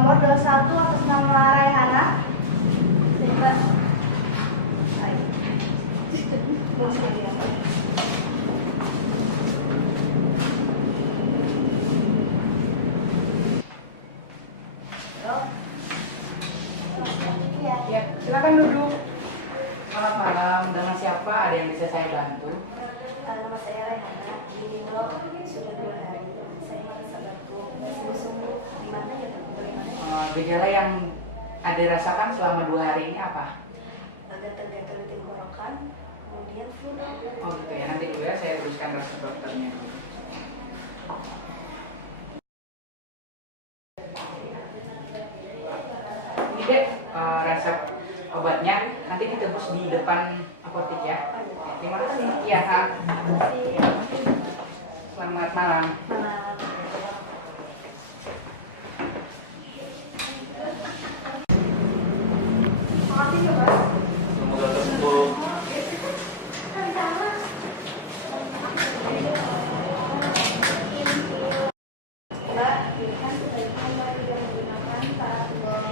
nomor 21 atas nama Raihana. Sehingga Ya, silakan duduk. Selamat malam. Dengan siapa? Ada yang bisa saya bantu? nama saya Raihana. Ini dok sudah 2 hari saya merasa batuk, sungguh-sungguh. Gimana ya dok? Bagaimana? Gejala yang ada rasakan selama 2 hari ini apa? Gatal-gatal di tenggorokan, kemudian flu dok. Oh gitu ya, nanti dulu ya saya tuliskan resep dokternya. Ini dek, resep obatnya nanti ditebus di depan apotek ya. Terima kasih. Iya kak. Selamat malam. Semoga sembuh.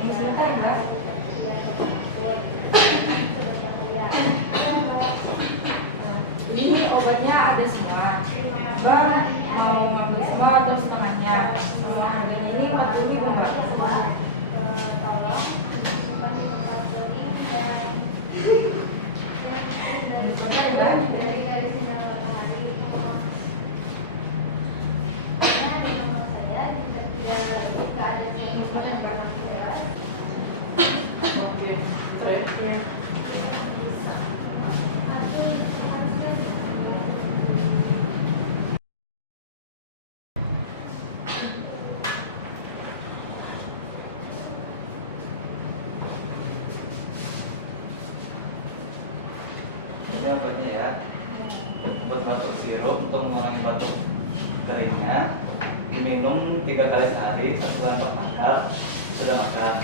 Sebentar mbak. Ini obatnya ada semua. Mbak mau ngambil semua atau setengahnya? Semua harganya ini 40.000 Mbak. Oke, terus. Ini obatnya ya. Obat batuk sirup untuk mengurangi batuk keringnya. Diminum 3 kali sehari, 1 bulan per tanggal. Sudah makan.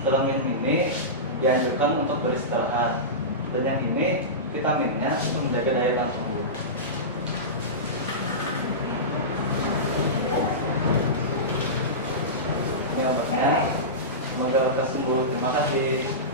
Setelah minum ini dianjurkan untuk beristirahat. Dan yang ini vitaminnya untuk menjaga daya tahan tubuh. Ini obatnya. Semoga lekas sembuh. Terima kasih.